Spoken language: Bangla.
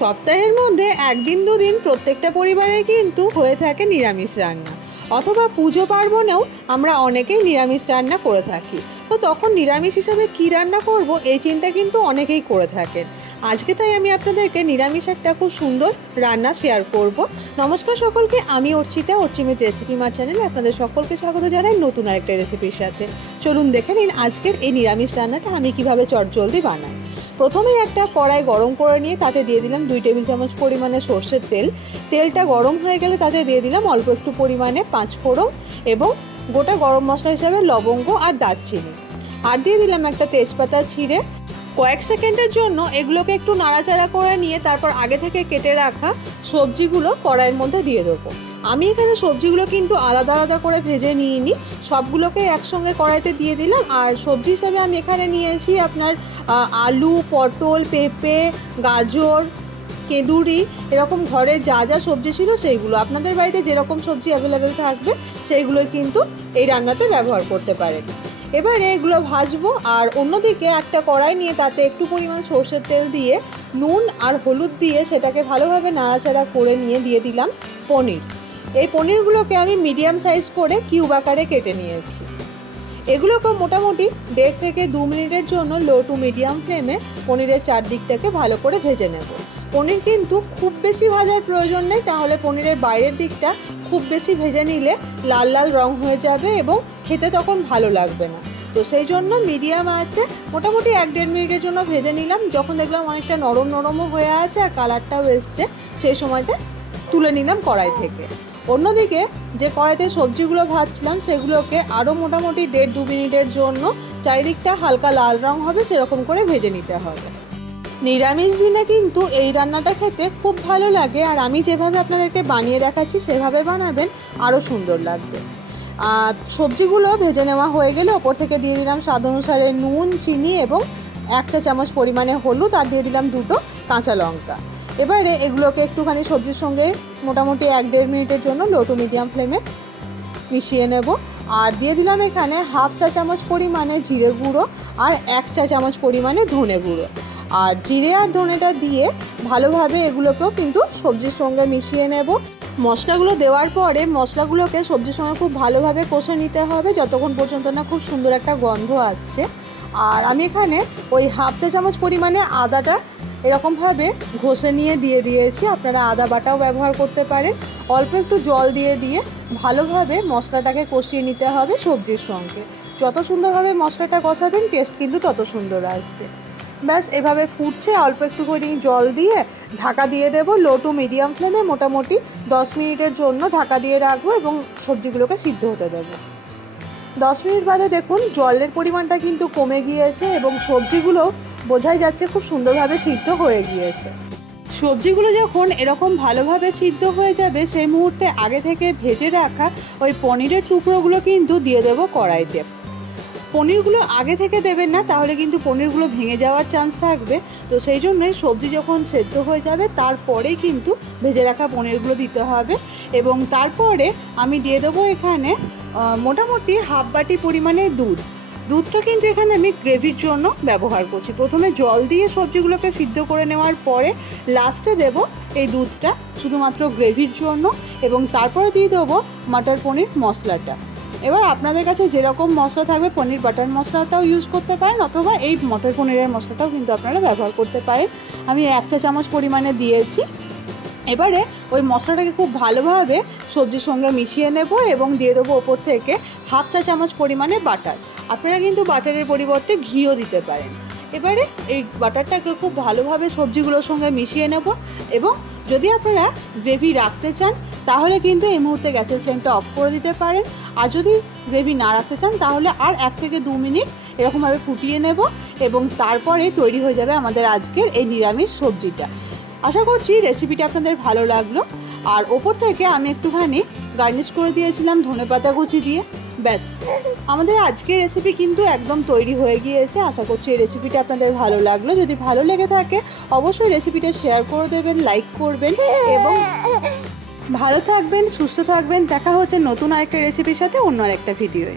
সপ্তাহের মধ্যে একদিন দুদিন প্রত্যেকটা পরিবারে কিন্তু হয়ে থাকে নিরামিষ রান্না। অথবা পুজো পার্বণেও আমরা অনেকেই নিরামিষ রান্না করে থাকি। তো তখন নিরামিষ হিসাবে কী রান্না করব এই চিন্তা কিন্তু অনেকেই করে থাকেন। আজকে তাই আমি আপনাদেরকে নিরামিষ একটা খুব সুন্দর রান্না শেয়ার করব। নমস্কার সকলকে, আমি অর্চিতা অর্চিমিত রেসিপি মার চ্যানেলে আপনাদের সকলকে স্বাগত জানাই নতুন আরেকটা রেসিপির সাথে। চলুন দেখে নিন আজকের এই নিরামিষ রান্নাটা আমি কীভাবে চটজলদি বানাই। প্রথমেই একটা কড়াই গরম করে নিয়ে তাতে দিয়ে দিলাম দুই টেবিল চামচ পরিমাণে সর্ষের তেল। তেলটা গরম হয়ে গেলে তাতে দিয়ে দিলাম অল্প একটু পরিমাণে পাঁচ ফোড়ন এবং গোটা গরম মশলা হিসাবে লবঙ্গ আর দারচিনি। আর দিয়ে দিলাম একটা তেজপাতা ছিঁড়ে। কয়েক সেকেন্ডের জন্য এগুলোকে একটু নাড়াচাড়া করে নিয়ে তারপর আগে থেকে কেটে রাখা সবজিগুলো কড়াইয়ের মধ্যে দিয়ে দেবো। আমি এখানে সবজিগুলো কিন্তু আলাদা আলাদা করে ভেজে নিইনি। সবগুলোকে একসঙ্গে কড়াইতে দিয়ে দিলাম। আর সবজি হিসাবে আমি এখানে নিয়েছি আপনার আলু, পটল, পেঁপে, গাজর, কেঁদুরি, এরকম ঘরে যা যা সবজি ছিল সেইগুলো। আপনাদের বাড়িতে যেরকম সবজি অ্যাভেলেবেল থাকবে, সেইগুলোই কিন্তু এই রান্নাতে ব্যবহার করতে পারেন। এবারে এগুলো ভাজবো, আর অন্যদিকে একটা কড়াই নিয়ে তাতে একটু পরিমাণ সর্ষের তেল দিয়ে নুন আর হলুদ দিয়ে সেটাকে ভালোভাবে নাড়াচাড়া করে নিয়ে দিয়ে দিলাম পনির। এই পনিরগুলোকে আমি মিডিয়াম সাইজ করে কিউব আকারে কেটে নিয়েছি। এগুলোকে মোটামুটি দেড় থেকে দু মিনিটের জন্য লো টু মিডিয়াম ফ্লেমে পনিরের চারদিকটাকে ভালো করে ভেজে নেব। পনির কিন্তু খুব বেশি ভাজার প্রয়োজন নেই, তাহলে পনিরের বাইরের দিকটা খুব বেশি ভেজে নিলে লাল লাল রং হয়ে যাবে এবং খেতে তখন ভালো লাগবে না। তো সেই জন্য মিডিয়াম আছে, মোটামুটি এক দেড় মিনিটের জন্য ভেজে নিলাম। যখন দেখলাম অনেকটা নরম নরমও হয়ে আছে আর কালারটাও এসছে, সেই সময়তে তুলে নিলাম কড়াই থেকে। অন্যদিকে যে কড়াইতে সবজিগুলো ভাজছিলাম, সেগুলোকে আরও মোটামুটি দেড় দু মিনিটের জন্য চারিদিকটা হালকা লাল রং হবে, সেরকম করে ভেজে নিতে হবে। নিরামিষ দিনে কিন্তু এই রান্নাটা খেতে খুব ভালো লাগে, আর আমি যেভাবে আপনাদেরকে বানিয়ে দেখাচ্ছি, সেভাবে বানাবেন আরও সুন্দর লাগবে। আর সবজিগুলো ভেজে নেওয়া হয়ে গেলে ওপর থেকে দিয়ে দিলাম স্বাদ অনুসারে নুন, চিনি এবং একটা চামচ পরিমাণে হলুদ, আর দিয়ে দিলাম দুটো কাঁচা লঙ্কা। এবারে এগুলোকে একটুখানি সবজির সঙ্গে মোটামুটি এক দেড় মিনিটের জন্য লো টু মিডিয়াম ফ্লেমে মিশিয়ে নেব। আর দিয়ে দিলাম এখানে হাফ চা চামচ পরিমাণে জিরে গুঁড়ো আর এক চা চামচ পরিমাণে ধনে গুঁড়ো। আর জিরে আর ধনেটা দিয়ে ভালোভাবে এগুলোকেও কিন্তু সবজির সঙ্গে মিশিয়ে নেব। মশলাগুলো দেওয়ার পরে মশলাগুলোকে সবজির সঙ্গে খুব ভালোভাবে কষে নিতে হবে, যতক্ষণ পর্যন্ত না খুব সুন্দর একটা গন্ধ আসছে। আর আমি এখানে ওই হাফ চা চামচ পরিমাণে আদাটা এরকমভাবে ঘষে নিয়ে দিয়ে দিয়েছি। আপনারা আদা বাটাও ব্যবহার করতে পারেন। অল্প একটু জল দিয়ে দিয়ে ভালোভাবে মশলাটাকে কষিয়ে নিতে হবে সবজির সঙ্গে। যত সুন্দরভাবে মশলাটা কষাবেন টেস্ট কিন্তু তত সুন্দর আসবে। ব্যাস, এভাবে ফুটছে। অল্প একটু করে জল দিয়ে ঢাকা দিয়ে দেবো। লো টু মিডিয়াম ফ্লেমে মোটামুটি দশ মিনিটের জন্য ঢাকা দিয়ে রাখব এবং সবজিগুলোকে সিদ্ধ হতে দেবো। দশ মিনিট বাদে দেখুন, জলের পরিমাণটা কিন্তু কমে গিয়েছে এবং সবজিগুলো বোঝাই যাচ্ছে খুব সুন্দরভাবে সিদ্ধ হয়ে গিয়েছে। সবজিগুলো যখন এরকম ভালোভাবে সিদ্ধ হয়ে যাবে, সেই মুহূর্তে আগে থেকে ভেজে রাখা ওই পনিরের টুকরোগুলো কিন্তু দিয়ে দেবো কড়াইতে। পনিরগুলো আগে থেকে দেবেন না, তাহলে কিন্তু পনিরগুলো ভেঙে যাওয়ার চান্স থাকবে। তো সেই জন্যই সবজি যখন সেদ্ধ হয়ে যাবে, তারপরেই কিন্তু ভেজে রাখা পনিরগুলো দিতে হবে। এবং তারপরে আমি দিয়ে দেবো এখানে মোটামুটি হাফ বাটি পরিমাণে দুধ। দুধটা কিন্তু এখানে আমি গ্রেভির জন্য ব্যবহার করছি। প্রথমে জল দিয়ে সবজিগুলোকে সিদ্ধ করে নেওয়ার পরে লাস্টে দেব এই দুধটা, শুধুমাত্র গ্রেভির জন্য, এবং তারপরে দিয়ে দেবো মাটার পনির মশলাটা। এবার আপনাদের কাছে যেরকম মশলা থাকবে, পনির বাটার মশলাটাও ইউজ করতে পারেন, অথবা এই মটর পনিরের মশলাটাও কিন্তু আপনারা ব্যবহার করতে পারেন। আমি এক চা চামচ পরিমাণে দিয়েছি। এবারে ওই মশলাটাকে খুব ভালোভাবে সবজির সঙ্গে মিশিয়ে নেব এবং দিয়ে দেবো ওপর থেকে হাফ চা চামচ পরিমাণে বাটার। আপনারা কিন্তু বাটারের পরিবর্তে ঘিও দিতে পারেন। এবারে এই বাটারটাকে খুব ভালোভাবে সবজিগুলোর সঙ্গে মিশিয়ে নেব এবং যদি আপনারা গ্রেভি রাখতে চান, তাহলে কিন্তু এই মুহূর্তে গ্যাসের ফ্লেমটা অফ করে দিতে পারেন। আর যদি গ্রেভি না রাখতে চান, তাহলে আর এক থেকে দু মিনিট এরকমভাবে ফুটিয়ে নেব এবং তারপরে তৈরি হয়ে যাবে আমাদের আজকের এই নিরামিষ সবজিটা। আশা করছি রেসিপিটা আপনাদের ভালো লাগল। আর ওপর থেকে আমি একটুখানি গার্নিশ করে দিয়েছিলাম ধনেপাতা কুচি দিয়ে। ব্যাস। আমাদের আজকের রেসিপি কিন্তু একদম তৈরি হয়ে গিয়েছে। আশা করছি এই রেসিপিটা আপনাদের ভালো লাগল। যদি ভালো লেগে থাকে, অবশ্যই রেসিপিটা শেয়ার করে দেবেন লাইক করবেন এবং ভালো থাকবেন, সুস্থ থাকবেন। দেখা হচ্ছে নতুন আরেকটা রেসিপির সাথে অন্য আরেকটা ভিডিওয়ে